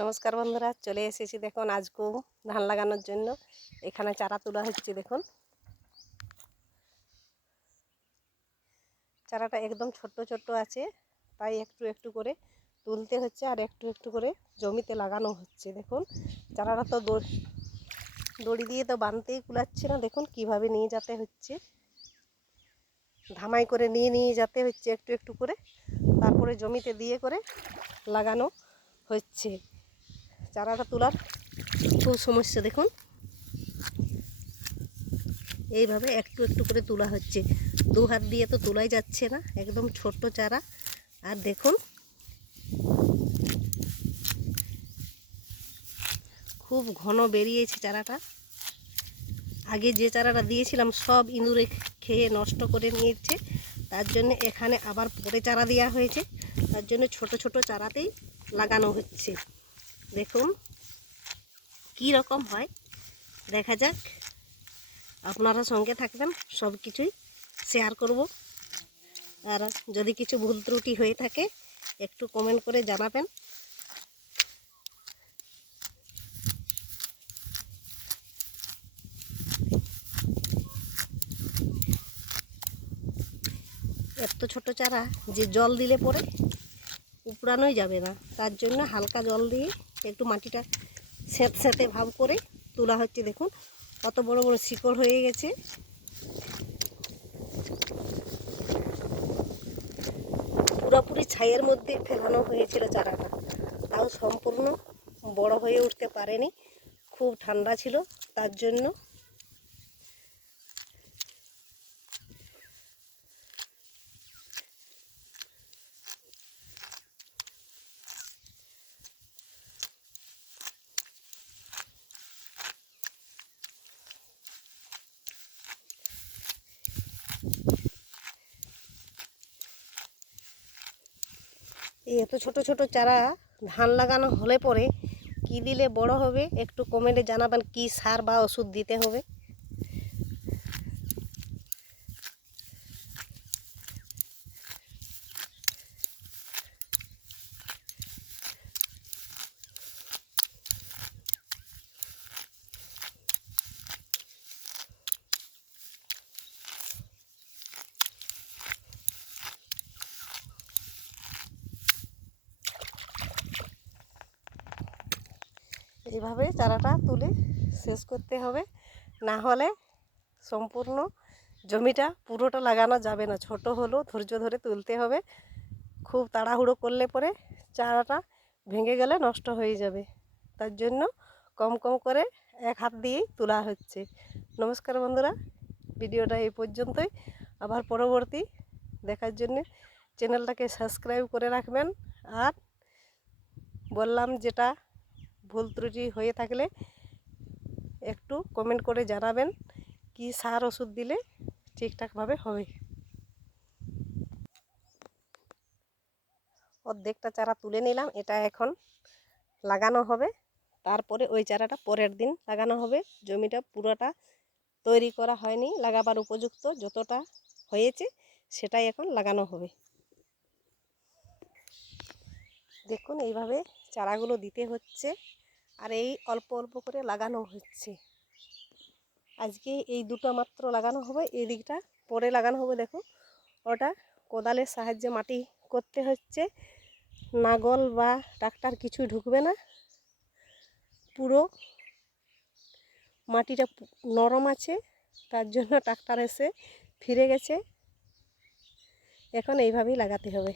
নমস্কার বন্ধুরা, চলে এসেছি দেখুন আজকেও ধান লাগানোর জন্য। এখানে চারা তোলা হচ্ছে। দেখুন চারাটা একদম ছোট্ট ছোট্ট আছে, তাই একটু একটু করে তুলতে হচ্ছে আর একটু একটু করে জমিতে লাগানো হচ্ছে। দেখুন চারাটা তো দড়ি দিয়ে তো বাঁধতেই কুলাচ্ছে না। দেখুন কিভাবে নিয়ে যেতে হচ্ছে, ধামাই করে নিয়ে যেতে হচ্ছে একটু একটু করে, তারপরে জমিতে দিয়ে করে লাগানো হচ্ছে। চারাটা তোলার খুব সমস্যা। দেখুন এইভাবে একটু একটু করে তোলা হচ্ছে, দু হাত দিয়ে তো তোলাই যাচ্ছে না, একদম ছোট্ট চারা। আর দেখুন খুব ঘন বেরিয়েছে চারাটা। আগে যে চারাটা দিয়েছিলাম সব ইঁদুরে খেয়ে নষ্ট করে নিয়েছে, তার জন্য এখানে আবার পরে চারা দেওয়া হয়েছে। তার জন্য ছোট ছোট চারাতেই লাগানো হচ্ছে। দেখুন কি রকম হয় দেখা যাক, আপনারা সঙ্গে থাকবেন, সব কিছুই শেয়ার করব। আর যদি কিছু ভুল ত্রুটি হয়ে থাকে একটু কমেন্ট করে জানাবেন। এত ছোট চারা যে জল দিলে পরে উপড়ানোই যাবে না, তার জন্য হালকা জল দিয়ে একটু মাটিটা স্যাঁতস্যাঁতে ভাব করে তোলা হচ্ছে। দেখুন কত বড় বড় শিকড় হয়ে গেছে। পুরোপুরি ছাইয়ের মধ্যে ফেলানো হয়েছিল চারাটা, তাও সম্পূর্ণ বড় হয়ে উঠতে পারেনি, খুব ঠান্ডা ছিল তার জন্য। এই এত ছোট ছোট চারা ধান লাগানো হলে পরে কি দিলে বড় হবে একটু কমেন্টে জানাবেন, কি সার বা ওষুধ দিতে হবে। এইভাবে চারাটা তুলে শেষ করতে হবে, না হলে সম্পূর্ণ জমিটা পুরোটা লাগানো যাবে না। ছোট হলেও ধৈর্য ধরে তুলতে হবে, খুব তাড়াহুড়ো করলে পরে চারাটা ভেঙে গেলে নষ্ট হয়ে যাবে। তার জন্য কম কম করে এক হাত দিয়েই তোলা হচ্ছে। নমস্কার বন্ধুরা, ভিডিওটা এই পর্যন্তই। আবার পরবর্তী দেখার জন্য চ্যানেলটাকে সাবস্ক্রাইব করে রাখবেন। আর বললাম যেটা ভুল ত্রুটি হয়ে থাকলে একটু কমেন্ট করে জানাবেন, কি সার ওষুধ দিলে ঠিকঠাকভাবে হবে। অর্ধেকটা চারা তুলে নিলাম, এটা এখন লাগানো হবে। তারপরে ওই চারাটা পরের দিন লাগানো হবে। জমিটা পুরোটা তৈরি করা হয়নি, লাগাবার উপযুক্ত যতটা হয়েছে সেটাই এখন লাগানো হবে। দেখুন এইভাবে চারাগুলো দিতে হচ্ছে, আর এই অল্প অল্প করে লাগানো হচ্ছে। আজকে এই দুটো মাত্র লাগানো হবে, এই দিকটা পরে লাগানো হবে। দেখুন ওটা কোদালের সাহায্যে মাটি করতে হচ্ছে, নাঙল বা ট্রাক্টর কিছুই ঢুকবে না। পুরো মাটিটা নরম আছে, তার জন্য ট্রাক্টর এসে ফিরে গেছে। এখন এইভাবেই লাগাতে হবে।